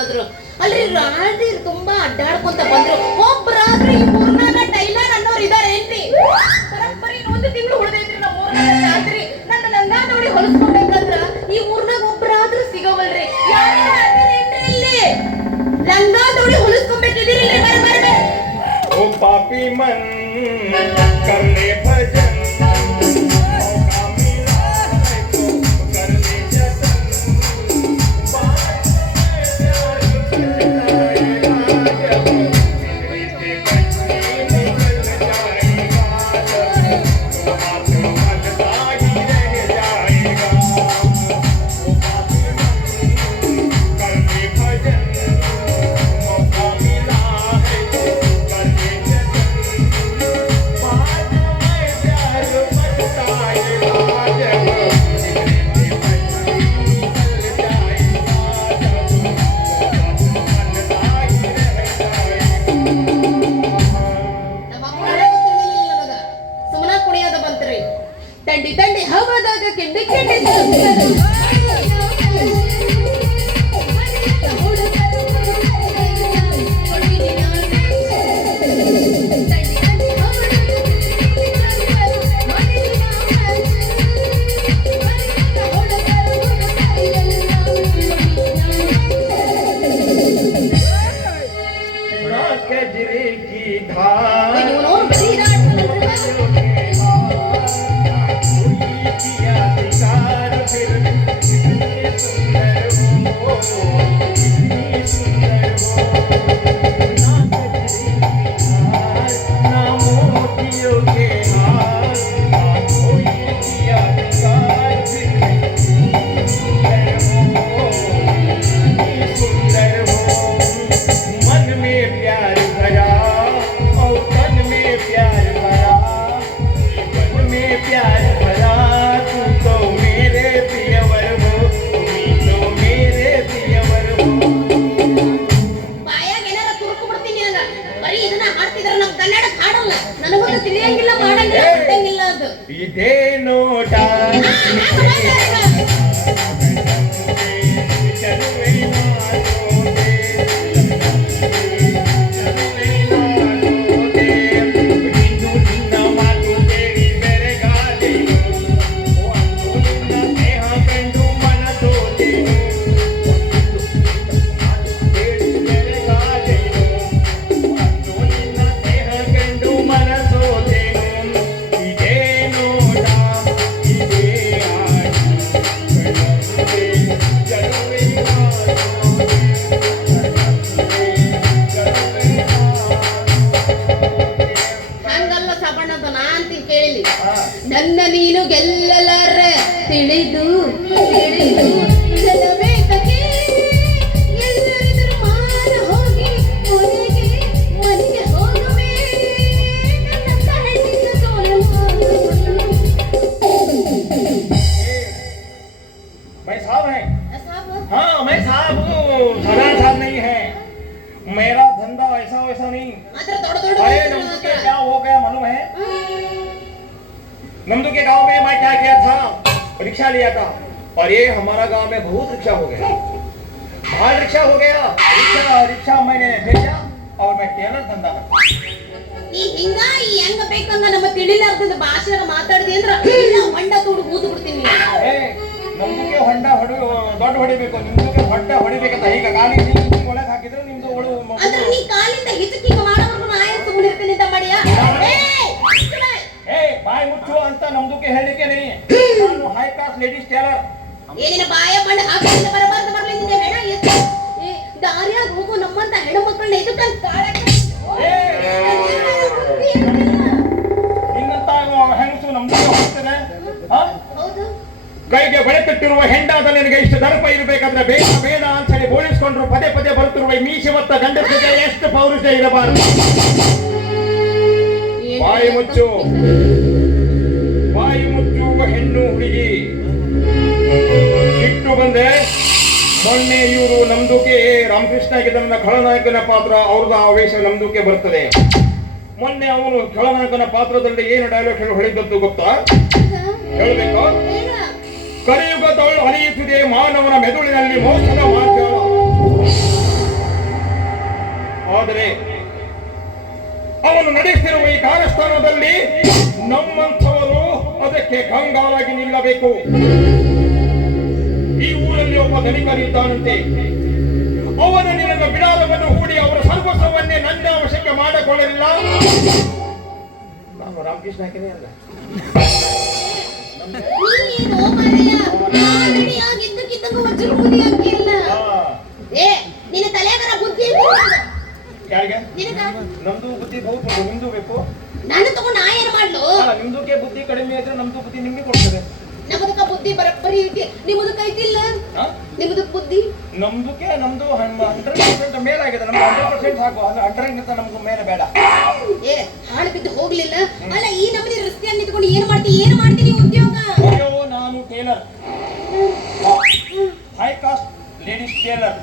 ಅನ್ನೋದ್ರು ಅಲ್ಲಿ ರಾಧಿ ತುಂಬಾ ಅಡ್ಡಾಡ್ಕೊಂತ ಬಂದ್ರು. ಒಬ್ಬರಾದ್ರೆ ಈ ಮೂರ್ನಾಲ್ಕ ಟೈಲರ್ ಅನ್ನೋರು ಇದಾರೆ ಏನ್ರಿ? ಪರಂಪರೆ ಒಂದು ತಿಂಗಳು ಉಳಿದೈತ್ರಿ ನಮ್ಮ ಮೂರ್ನಾಲ್ಕ ರಾತ್ರಿ ನನ್ನ ನಂಗ ನೋಡಿ ಹೊಲಿಸ್ಕೊಡ್ಬೇಕಂದ್ರ ಈ ಊರ್ನಾಗ ಒಬ್ಬರಾದ್ರೂ ಸಿಗವಲ್ರಿ. ಇಲ್ಲಿ ಲಂಗ ನೋಡಿ ಹೊಲಿಸ್ಕೊಬೇಕಿದಿರಿ ಬರ ಬರ. ಓ ಪಾಪಿ ಮನ್, ಕರ್ಣೆ ಭಜನ್. ಬರೀ ಇದನ್ನ ಹಾಡ್ತಿದ್ರ ನಮ್ ಕನ್ನಡ ಹಾಡಲ್ಲ. ನನಗೊಂದು ತಿಳಿಯಂಗಿಲ್ಲ ಮಾಡಂಗಿಲ್ಲ ಗೊತ್ತಂಗಿಲ್ಲ ಅದು. ಇದೇ ನೋಟ. क्या किया था रिक्शा लिया था और ये हमारा गांव में बहुत रिक्शा हो गया भाड़ रिक्शा हो गया रिक्शा रिक्शा मैंने बेचा और मैं टेलर धंधा करता ನೀ ಹಿಂಗ ಈ ಹೆಂಗ ಬೇಕಂಗ ನಮ್ಮ ತಿಳಿಲಾರ್ದಂತ ಭಾಷೆಯಾಗ ಮಾತಾಡ್ದಿ ಅಂದ್ರ ಇಲ್ಲ ಹೊಂಡ ತೋಡು ಊದು ಬಿಡ್ತೀನಿ ಏ ನಮ್ದಕ್ಕೆ ಹೊಂಡ ಹೊಡಿ ದೊಡ್ಡ ಹೊಡಿಬೇಕು ನಿಮ್ದಕ್ಕೆ ಹೊಂಡ ಹೊಡಿಬೇಕಂತ ಈಗ ಗಾಳಿ ನೀರು ಒಳಗೆ ಹಾಕಿದ್ರೆ ನಿಮ್ದು ಒಳು ಅಂದ್ರೆ ನೀ ಕಾಲಿಂದ ಹಿಚಕಿಂಗ ಮಾಡೋವರೆಗೂ ನಾ ಏನ್ ಸುಮ್ಮನೆ ಇರ್ತೀನಿ ಅಂತ ಮಾಡಿಯ ಏ ಬಾಯಿ ಮುಚ್ಚು ಅಂತ ನಮ್ದಕ್ಕೆ ಹೇಳಿಕೆ ನೀ ನಾನು ಹೈ ಕ್ಲಾಸ್ ಲೇಡೀಸ್ ಟೇಲರ್ ಏನಿನ ಬಾಯ ಬಂಡ ಹಾಕಿಂದ ಬರಬಾರ್ದು ಬರ್ಲಿ ನಿನ್ನ ಹೆಣ ಎತ್ತು. ಈ ದಾರಿಯಾಗ ಹೋಗು ನಮ್ಮಂತ ಹೆಣ್ಣು ಮಕ್ಕಳನ್ನ ಕಾಡಕ ನಿನ್ನಂತ ಹೆಂಗಸು ನಮ್ದಕ್ಕೆ ಹೋಗ್ತಾನೆ. ಕೈಗೆ ಬೆಳೆತಿಟ್ಟಿರುವ ಹೆಂಡಾದ ನಿನಗೆ ಇಷ್ಟು ದರ್ಪ ಇರಬೇಕಾದ್ರೆ ಬೇಡ ಬೇಡ ಅಂತ ಹೇಳಿ ಬೋಳಿಸ್ಕೊಂಡ್ರು ಪದೇ ಪದೇ ಬರುತ್ತಿರುವ ಮೀಸೆ ಮತ್ತ ಗಂಡಸಿಗೆ ಎಷ್ಟು ಪೌರುಷ ಇರಬಾರದು? ಬಾಯಿ ಮುಚ್ಚು. ಬಾಯಿ ಮುಚ್ಚುವ ಹೆಣ್ಣು ಹುಡುಗಿ. ಸಿಟ್ಟು ಬಂದೆ. ಮೊನ್ನೆ ಇವರು ನಮ್ದುಕ್ಕೆ ರಾಮಕೃಷ್ಣ ತನ್ನ ಖಳನಾಯಕನ ಪಾತ್ರ ಅವ್ರದ ಆವೇಶ ನಮ್ದುಕ್ಕೆ ಬರ್ತದೆ. ಮೊನ್ನೆ ಅವನು ಖಳನಾಯಕನ ಪಾತ್ರದಲ್ಲಿ ಏನು ಡೈಲಾಗ್ ಹೇಳಿ ಗೊತ್ತಾ? ಹೇಳಬೇಕು? ಕಲಿಯುಗ ಕಲಿಯುಗದವಳು ಹರಿಯುತ್ತಿದೆ ಮಾನವನ ಮೆದುಳಿನಲ್ಲಿ ಮೋಸದ ಮಾತ್ರ ಆದರೆ, ಅವನು ನಡೆಸಿರುವ ಈ ಕಾರ್ಯಸ್ಥಾನದಲ್ಲಿ ನಮ್ಮಂಥವರು ಅದಕ್ಕೆ ಕಂಗಾಲಾಗಿ ನಿಲ್ಲಬೇಕು. ಈ ಊರಲ್ಲಿ ಒಬ್ಬ ಗಣಿಕನಿದ್ದಾನಂತೆ. ಅವನು ನಿನ್ನ ಬಿಡಾರವನ್ನು ಹೂಡಿ ಅವರ ಸರ್ವಸ್ವವನ್ನೇ ನನ್ನ ಅವಶ್ಯಕ್ಕೆ ಮಾಡಿಕೊಳ್ಳಲಿಲ್ಲ. ನಾನು ರಾಮಕೃಷ್ಣ ಹಾಕಿನೇ ಅಲ್ಲ. ಬುದ್ಧಿ ನಮ್ದು ಬಹುದು ನಿಮ್ದು ಬೇಕು. ನಾನು ತಗೊಂಡು ನಾ ಏನ್ ಮಾಡ್ಲು? ಅಲ್ಲ, ಬುದ್ಧಿ ಕಡಿಮೆ ಆದ್ರೆ ನಮ್ದು ಬುದ್ಧಿ ನಿಮ್ಗೆ ಕೊಡ್ತದೆ. ನಮ್ಮದಕ್ಕ ಬುದ್ಧಿ ಬರಬ್ಬರಿ ಐತಿ ನಿಮ್ಮದಕ್ಕ ಐತಿಲ್ಲ ಇಲ್ಲ ನಿಮ್ಮದಕ್ ಬುದ್ಧಿ? ನಮ್ದಕ್ಕೆ ನಮ್ದು ಹಂಡ್ರೆಡ್ ಪರ್ಸೆಂಟ್ ಮೇಲಾಗಿದೆ. ನಮ್ದು ಹಂಡ್ರೆಡ್ ಪರ್ಸೆಂಟ್ ಸಾಕು. ಹಂಡ್ರೆಡ್ ನಮ್ಗೆ ಮೇಲೆ ಬೇಡ. ಏ ಹಾಳು ಬಿದ್ದು ಹೋಗ್ಲಿಲ್ಲ? ಅಲ್ಲ ಈ ನಮ್ಮನೆ ರಸ್ತೆಯಲ್ಲಿ ನಿಂತ್ಕೊಂಡು ಏನ್ ಮಾಡ್ತಿ? ಏನ್ ಮಾಡ್ತೀನಿ ಉದ್ಯೋಗ? ಅಯ್ಯೋ ನಾನು tailor. High cost ladies tailor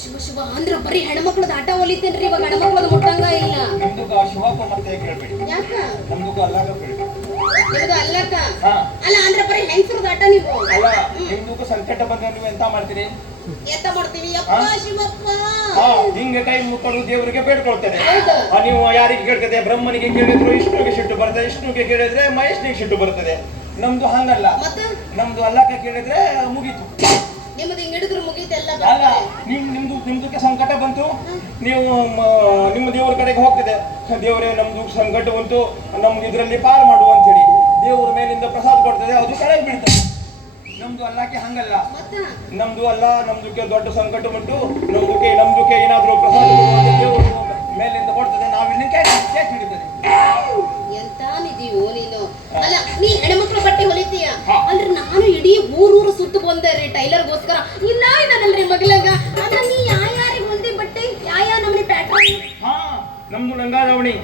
Shiva Shiva. ಅಂದ್ರ ಬರೀ ಹೆಣ್ಮಕ್ಳದ ಆಟ ಹೊಲಿತೇನ್ರಿ ಇವಾಗ ಹೆಣ್ಮಕ್ಳದ ಮುಟ್ಟಂಗ ಇಲ್ಲ. ನಿಮ್ದು ಶಿವಪ್ಪ ಮತ್ತೆ ಕೇಳ್ಬೇಡಿ. ಯಾಕ? ನಮ್ದು ಅಲ್ಲಾಗ ಅಲ್ಲ ಅಂದ್ರ ಬರೀ ಹೆಂಗಸರದ ಆಟ ನೀವು? ಅಲ್ಲ ನಿಮ್ದು ಸಂಕಟ ಬಂದ್ರೆ ನೀವು ಎಂತ ಮಾಡ್ತೀರಿ? ಎಂತ ಮಾಡ್ತೀವಿ ಯಪ್ಪ ಶಿವಪ್ಪ. ಹಾ ಹಿಂಗೆ ಕೈ ಮುಕ್ಕೊಂಡು ದೇವರಿಗೆ ಬೇಡ್ಕೊಳ್ತೇನೆ ನೀವು ಯಾರಿಗೆ ಕೇಳ್ತದೆ? ಬ್ರಹ್ಮನಿಗೆ ಕೇಳಿದ್ರು ವಿಷ್ಣುವಿಗೆ ಸಿಟ್ಟು ಬರ್ತದೆ. ವಿಷ್ಣುವಿಗೆ ಕೇಳಿದ್ರೆ ಮಹೇಶ್ನಿಗೆ ಸಿಟ್ಟು ಬರ್ತದೆ. ನಮ್ದು ಹಂಗಲ್ಲ. ನಮ್ದು ಅಲ್ಲಕ್ಕೆ ಕೇಳಿದ್ರೆ ಮುಗೀತು. ನಿಮ್ಮದು ಹಿಂಗ್ ಹಿಡಿದ್ರು ಮುಗೀತೆಲ್ಲ ಅಲ್ಲ ನಿಮ್ ನಿಮ್ದು ನಿಮ್ದಕ್ಕೆ ಸಂಕಟ ಬಂತು. ನೀವು ನಿಮ್ಮ ದೇವರ ಕಡೆಗೆ ಹೋಗ್ತದೆ. ದೇವರೇ ನಮ್ದು ಸಂಕಟ ಬಂತು. ನಮ್ಗೆ ಇದರಲ್ಲಿ ಪಾರು ಮಾಡು ಅಂತೇಳಿ ದೇವರ ಮೇಲಿಂದ ಪ್ರಸಾದ ಕೊಡ್ತದೆ ಅದು ಕೆಳಗೆ ಬೀಳ್ತದೆ. ನಮ್ದು ಅಲ್ಲಕ್ಕೆ ಹಂಗಲ್ಲ. ನಮ್ದು ಅಲ್ಲ ನಮ್ದಕ್ಕೆ ದೊಡ್ಡ ಸಂಕಟ ಉಂಟು. ನಮ್ದಕ್ಕೆ ನಮ್ದಕ್ಕೆ ಏನಾದ್ರೂ ಪ್ರಸಾದ ದೇವರು ಮೇಲಿಂದ ಕೊಡ್ತದೆ ನಾವಿಲ್ಲಿ ಕ್ಯಾಚ್ ಹಿಡಿತದೆ ಅಲ್ಲ ನೀ ಹೆಣ್ಮಕ್ಳು ಬಟ್ಟೆ ಹೊಲಿತೀಯ. ಅಂದ್ರೆ ನಾನು ಇಡೀ ಊರೂರು ಸುತ್ತು ಬಂದೆ ರೀ ಟೈಲರ್ಗೋಸ್ಕರ. ಇಲ್ಲ ಇದಾನಲ್ರಿ ಮಗಳಗ? ಅಂದ್ರೆ ನೀ ಯಾ ಯಾರಿಗೆ ಹೊಲ್ದಿ ಬಟ್ಟೆ? ಯಾ ಯಾ ನಮ್ನಿ ಪ್ಯಾಟರ್ನ್ ಹಾ ನಮ್ದು ಲಂಗಾದವಣಿ?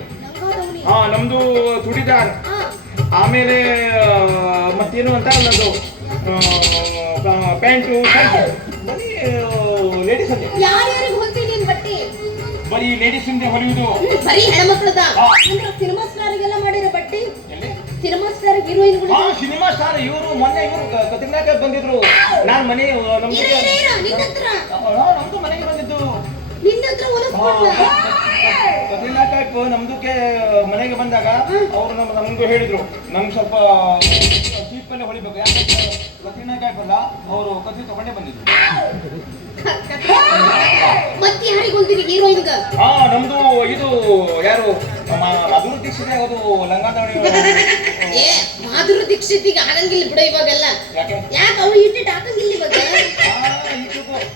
ಹಾ ನಮ್ದು ಚೂಡಿದಾರ್. ಆಮೇಲೆ ಮತ್ತೇನು ಅಂತ ಅಲ್ಲದು ಪ್ಯಾಂಟು ಬರೀ ಲೇಡೀಸ್ ಅಲ್ಲಿ ಯಾರ್ಯಾರಿಗೆ ಹೊಲ್ತಿ ನೀನ್ ಬಟ್ಟೆ? ಬರೀ ಲೇಡೀಸ್ ಇಂದ ಹೊಲಿಯುವುದು. ಬರೀ ಹೆಣ್ಮಕ್ಳದ. ಅಂದ್ರೆ ಸಿನಿಮಾ ಸ್ಟಾರ್ಗೆಲ್ಲ ಮಾಡಿರೋ ಬಟ್ಟೆ? ಸಿನಿಮಾ ಸ್ಟಾರ್ ಹೀರೋಯಿನ್ಗಳು ಹಾ ಸಿನಿಮಾ ಸ್ಟಾರ್ ಇವರು ಮೊನ್ನೆ ಇವರು ಕತಿನಾಕ ಬಂದಿದ್ರು. ನಾನ್ ಮನೆ ಇರ ನಮ್ದು ಮನೆಗೆ ಬಂದಿದ್ದು. ನಿನ್ನ ಕತಿನಾಕ ನಮ್ದಕ್ಕೆ ಮನೆಗೆ ಬಂದಾಗ ಅವ್ರು ನಮ್ಮ ನಮ್ಗೂ ಹೇಳಿದ್ರು ನಮ್ಗೆ ಸ್ವಲ್ಪ ಚೀಪಲ್ಲೇ ಹೊಳಿಬೇಕು ಯಾಕಂದ್ರೆ ಕತಿನಾಕ ಅಲ್ಲ ಅವರು ಕತಿ ತಗೊಂಡೇ ಬಂದಿದ್ರು. ಮತ್ತೆ ಹೀರೋಯಿನ್ಗ? ಹಾ ನಮ್ದು ಇದು ಯಾರು ಮಧುರ ದೀಕ್ಷಿತ ಅದು ಲಂಗಾದವಣಿ ಏ ಮಾಧುರ ದೀಕ್ಷಿತಿಗೆ ಆಗಂಗಿಲ್ಲ ಬಿಡ ಇವಾಗೆಲ್ಲ. ಯಾಕೆ? ಯಾಕೆ ಅವ್ರು ಇಟ್ಟಿಟ್ಟು ಹಾಕಂಗಿಲ್ಲ ಇವಾಗ? हाँ,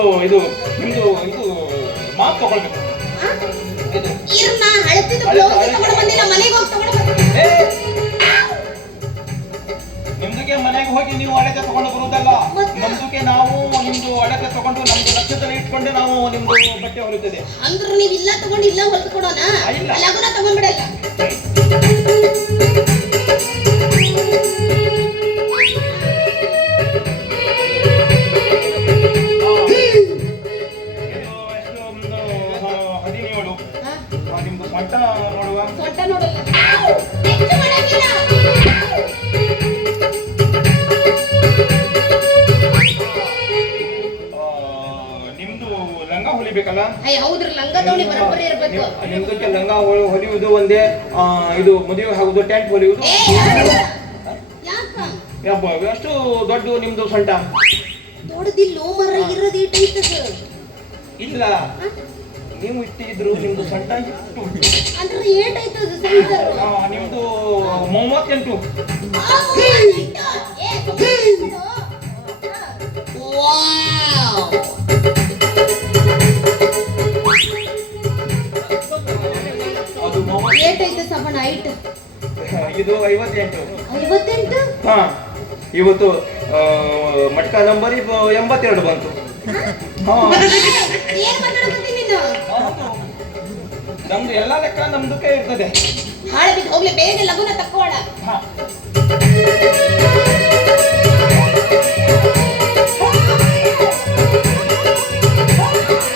ಒಂದು ಇದು ನಿಮ್ಮದು ಇದು ಮಾತು ತಗೊಳ್ಬೇಕು. ನಿಮ್ದಕ್ಕೆ ಮನೆಗೆ ಹೋಗಿ ನೀವು ಅಡಕೆ ತಗೊಂಡು ಬರುವುದಲ್ಲ? ನಮ್ದಕ್ಕೆ ನಾವು ನಿಮ್ದು ಅಡಕೆ ತಗೊಂಡು ನಮ್ದು ನಕ್ಷತ್ರ ಇಟ್ಕೊಂಡೆ ನಾವು ನಿಮ್ದು ಬಟ್ಟೆ ಹೊಲಿತದೆ. ಅಂದ್ರೆ ನೀವು ಇಲ್ಲ ತಗೊಂಡು ಇಲ್ಲ. ಹೊರತು ಕೊಡೋಣ. ಲಗುನ ತಗೊಂಡ್ಬಿಡಲ್ಲ ನೋಡುವ ನಿಮ್ದು ಲಂಗ ಹೊಲಿಬೇಕಲ್ಲ ಹೌದ್ರಿ ಲಂಗ ಬರೋಬ್ಬರಿ ಇರ್ಬೇಕು. ನಿಮ್ದಕ್ಕೆ ಲಂಗ ಹೊಲ್- ಹೊಲಿಯುವುದು ಒಂದೇ ಇದು ಮದುವೆ ಆಗುದು ಟೆಂಟ್ ಹೊಲಿಯುವುದು? ಯಬ್ಬ, ಎಷ್ಟು ದೊಡ್ಡ ನಿಮ್ದು ಸೊಂಟ? ದೊಡ್ಡದಿಲ್ಲೋ ಮರ ಇರೋದು ಇಲ್ಲ. ನೀವು ಇಟ್ಟಿದ್ರು ನಿಮ್ದು ಸಣ್ಣ ಅಂದ್ರೆ ಆ, ನಿಮ್ದು ಮೂವತ್ತೆಂಟು. ವಾವ್ ಅದು ಮೂವತ್ ಏಟೈತೆ ಸಬಣ ಹೈಟ್ ಇದು ಐವತ್ತೆಂಟು. ಐವತ್ತೆಂಟು? ಹಾ ಇವತ್ತು ಆ, ಮಟ್ಕ ನಂಬರ್ ಎಂಬತ್ತೆರಡು ಬಂತು. ಹಾ? ಏನ್ ನಮ್ದು ಎಲ್ಲ ಲೆಕ್ಕ ನಮ್ದು ಕೈ ಇರ್ತದೆ. ಹಾಳೆ ಬಿದ್ದು ಹೋಗ್ಲಿ ಬೇಗ ಲಗುನ ತಕ್ಕೋಣ ಹಾ.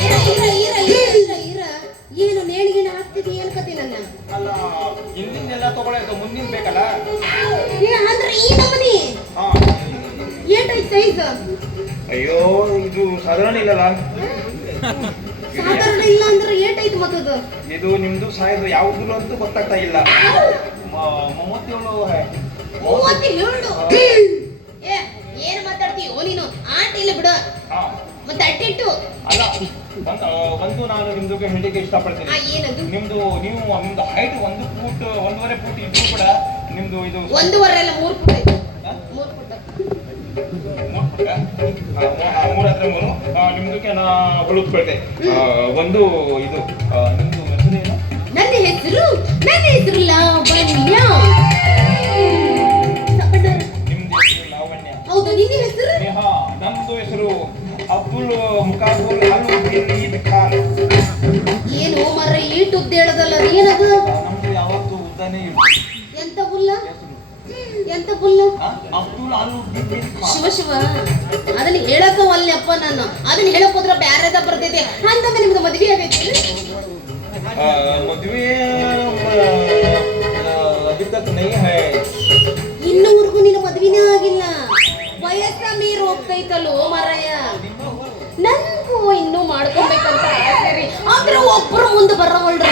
ಇರ ಇರ ಇರ ಇರ ಇರ ಇರ. ಏನು ನೇಣಿಗಿನ ಹಾಕ್ತಿದಿ ಏನ್ ಕತಿ ನನ್ನ? ಅಲ್ಲ ಹಿಂದಿಂದೆಲ್ಲ ತಗೊಳ್ಳೋದು ಮುಂದಿನ ಬೇಕಲ್ಲ? ಏ ಅಂದ್ರೆ ಈ ನಮನಿ? ಹಾ. ಏಟೈತ್ ಸೈಜ್ ಅಯ್ಯೋ ಇದು ಸಾಧಾರಣ ಇಲ್ಲಲ್ಲ? ಸಾಧಾರಣ ಇಲ್ಲ ಅಂದ್ರೆ ಏಟೈತ್ ಮತ್ತದು? ಇದು ನಿಮ್ದು ಸಾಯಿದು ಯಾವ್ದು ಅಂತ ಗೊತ್ತಾಗ್ತಾ ಇಲ್ಲ. ಮೂವತ್ತೇಳು. ಮೂವತ್ತೇಳು? ಏ ಏನ್ ಮಾತಾಡ್ತೀಯೋ ನೀನು ಆಟ ಇಲ್ಲ ಬಿಡು. ಮತ್ತೆ ಅಟ್ಟಿಟ್ಟು ಅಲ್ಲ ಒಂದು ಒಂದು ನಾನು ನಿಮ್ದು ಹೇಳಲಿಕ್ಕೆ ಇಷ್ಟಪಡ್ತೀನಿ. ಏನದು? ನಿಮ್ದು ನೀವು ನಿಮ್ದು ಹೈಟ್ ಒಂದು ಫೂಟ್ ಒಂದೂವರೆ ಫೂಟ್ ಇದ್ರು ಕೂಡ ನಿಮ್ದು ಇದು ಒಂದೂವರೆ ಅಲ್ಲ ಮೂರು ಫೂಟ್? ಮೂರು ಫುಟ್. ಮೂರ್ ಹತ್ರ ಮೂರು ನಿಮ್ದಕ್ಕೆ ನಾ ಒಂದು ಇದು ನಿಮ್ದು ಹೆಸರೇನು ನನ್ನ ಹೆಸರು ನನ್ನ ಹೆಸರು ಲಾವಣ್ಯ. ನಿಮ್ದು ಹೆಸರು ಲಾವಣ್ಯ ಹೌದು, ನಿನ್ನ ಹೆಸರು? ನೇಹಾ ನಮ್ದು ಹೆಸರು ಅಬ್ದುಲ್ ಮುಕಾಬುಲ್ ಏನು, ಮರ ಈಟ್ ಉದ್ದ ಹೇಳದಲ್ಲ ಏನದು? ನಮ್ದು ಯಾವತ್ತೂ ಉದ್ದಾನೆ ಎಂತ ಹೆಸರು ಎಂತ ಖಾನ್. ಶಿವ ಶಿವ. ಅದನ್ನ ಹೇಳಕ್ಕ ಒಲ್ಲಪ್ಪ ನಾನು. ಅದನ್ನ ಹೇಳಕ್ ಹೋದ್ರ ಬ್ಯಾರೆದ ಬರ್ತೈತಿ. ಅಂತ ನಿಮ್ದು ಮದ್ವೆ ಆಗೈತಿ. ಆ, ಮದುವೆ ಅಭಿ ತಕ್ ನೈ ಹೈ ಇನ್ನೂವರೆಗೂ ನಿನ್ನ ಮದ್ವಿನೇ ಆಗಿಲ್ಲ. ವಯಸ್ಸ ಮೀರ್ ಹೋಗ್ತೈತಲ್ಲೋ ಮರಯ್ಯ ನನ್ಗೂ ಇನ್ನೂ ಮಾಡ್ಕೊಬೇಕಂತ ಆದ್ರೆ ಒಬ್ರು ಮುಂದೆ ಬರೋ ಮಾಡಾಕ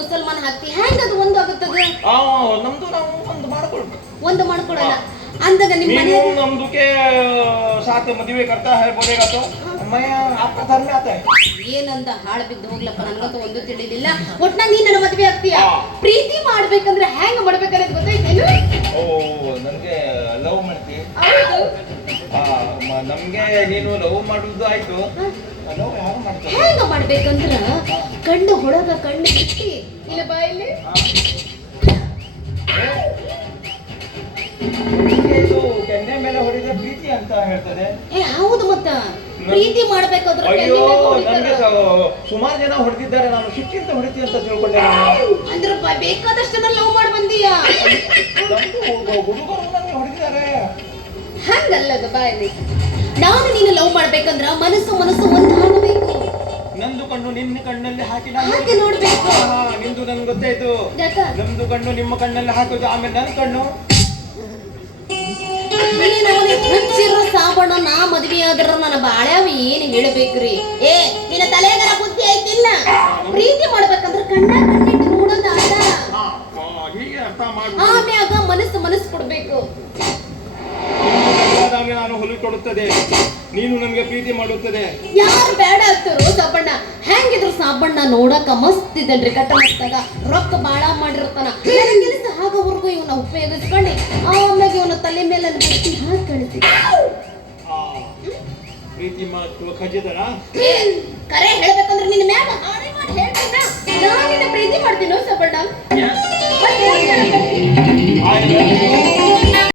ಮುಸಲ್ಮಾನ್ ಹಾಕ್ತಿ ಹ್ಯಾಂಗ್ ಅದು ಒಂದು ಆಗುತ್ತದ? ಆ ನಮ್ದು ನಾವು ಒಂದು ಮಾಡ್ಕೊಳ್ಬೇಕು. ಒಂದು ಮಾಡ್ಕೊಡಲ್ಲ ಅಂದಾಗ ನಿಮ್ಮ ಮನೆ ನಮ್ದುಕೆ ನಮ್ದುಕ್ಕೆ ಮದುವೆ ಕರ್ತಾ ಹೈ बोलेगा तो मैं आपका में आता ಏನಂತ ಹಾಳು ಬಿದ್ದು ಹೋಗ್ಲಪ್ಪ ನನಗಂತೂ ಒಂದು ತಿಳಿದಿಲ್ಲ. ಒಟ್ನ ನೀನ್ ನನ್ನ ಮದುವೆ ಆಗ್ತೀಯ? ಪ್ರೀತಿ ಮಾಡ್ಬೇಕಂದ್ರೆ ಹೆಂಗ್ ಮಾಡ್ಬೇಕನ್ನೋದು ಗೊತ್ತಾಯ್ತೇನು ಓ ನನಗೆ ಲವ್ ಮಾಡ್ತಿ. ನಮ್ಗೆ ನೀನು ಲವ್ ಮಾಡುದು ಆಯ್ತು. ಲವ್ ಯಾರು ಮಾಡ್ತಾರೆ? ಹೆಂಗ ಮಾಡ್ಬೇಕಂದ್ರ? ಕಣ್ಣು ಹೊಳಗ ಕಣ್ಣು ಬಿಟ್ಟಿ ಇಲ್ಲ ಬಾಯಲ್ಲಿ ಇಲ್ಲಿ. ಕೆನ್ನೆ ಮೇಲೆ ಹೊಡೆದ ಪ್ರೀತಿ ಅಂತ ಹೇಳ್ತಾರೆ ಏ ಹೌದು ಮತ್ತ ಪ್ರೀತಿ ಮಾಡ್ಬೇಕಾದ್ರ ಅಯ್ಯೋ ನನಗೆ ಸುಮಾರು ಜನ ಹೊಡೆದಿದ್ದಾರೆ. ನಾನು ಸಿಕ್ಕಿಂತ ಹೊಡಿತಿ ಅಂತ ತಿಳ್ಕೊಂಡೆ ಅಂದ್ರೆ ಅಂದ್ರ ಜನ ಬೇಕಾದಷ್ಟು ಲವ್ ಮಾಡಿ ಬಂದೀಯ? ಹುಡುಗರು ನನಗೆ ಹೊಡೆದಿದ್ದಾರೆ. ಹಂಗಲ್ಲದ ಬಾಯಲ್ಲಿ ನಾನು ನೀನು ಲವ್ ಮಾಡ್ಬೇಕಂದ್ರ ಮನಸ್ಸು ಮನಸ್ಸು ಒಂದ್ ಕಣ್ಣು ನಿನ್ನ ಕಣ್ಣಲ್ಲಿ ಹಾಕಿ ಹಾಗೆ ನೋಡ್ಬೇಕು. ನಿಂದು ನನ್ಗೆ ಗೊತ್ತಾಯ್ತು. ನಮ್ದು ಕಣ್ಣು ನಿಮ್ಮ ಕಣ್ಣಲ್ಲಿ ಹಾಕೋದು ಆಮೇಲೆ ನನ್ನ ಕಣ್ಣು. ನೀನು ಹುಚ್ಚಿರೋ ಸಾಬಣ್ಣ ನಾ ಮದ್ವೆ ಆದ್ರ ನನ್ನ ಬಾಳ್ಯಾವ ಏನ್ ಹೇಳ್ಬೇಕ್ರಿ? ಏ ನಿನ್ನ ತಲೆಗರ ಬುದ್ಧಿ ಐತಿಲ್ಲ? ಪ್ರೀತಿ ಮಾಡ್ಬೇಕಂದ್ರ ಕಣ್ಣ ಕಣ್ಣಿಟ್ಟು ನೋಡೋದ ಆಮ್ಯಾಗ ಮನಸ್ಸು ಮನಸ್ಸು ಕೊಡ್ಬೇಕು. ನಿನಗೆ ನಾನು ಹೊಲಿಕೊಡುತ್ತದೆ ನೀನು ನನಗೆ ಪ್ರೀತಿ ಮಾಡುತ್ತದೆ. ಯಾರು ಬೇಡ ಆಗ್ತಾರೋ ಸಾಬಣ್ಣ ಹೆಂಗಿದ್ರು ಸಾಬಣ್ಣ ನೋಡಕ ಮಸ್ತ್ ಇದನ್ರಿ ಕಟ್ಟ ಮಸ್ತಾಗ ರೊಕ್ಕ ಬಾಳ ಮಾಡಿರ್ತಾನ. ನನ್ನ ಕೆಲಸ ಆಗೋವರೆಗೂ ಇವನ ಉಪಯೋಗಿಸ್ಕೊಂಡು. ಆಮೇಲೆ ಇವನ ತಲೆ ಮೇಲೆ ಬುಟ್ಟಿ ಹಾಕಿ ಕಳಿಸಿ ಪ್ರೀತಿ ಮಾತು ಖಜಿದನ ಕರೆ ಹೇಳ್ಬೇಕಂದ್ರೆ ನಿನ್ನ ಮ್ಯಾಗ ಮಾಡಿ ಹೇಳ್ತೀನಿ ನಾನು ನಿನ್ನ ಪ್ರೀತಿ ಮಾಡ್ತೀನೋ ಸಾಬಣ್ಣ ಆಯ್ತು.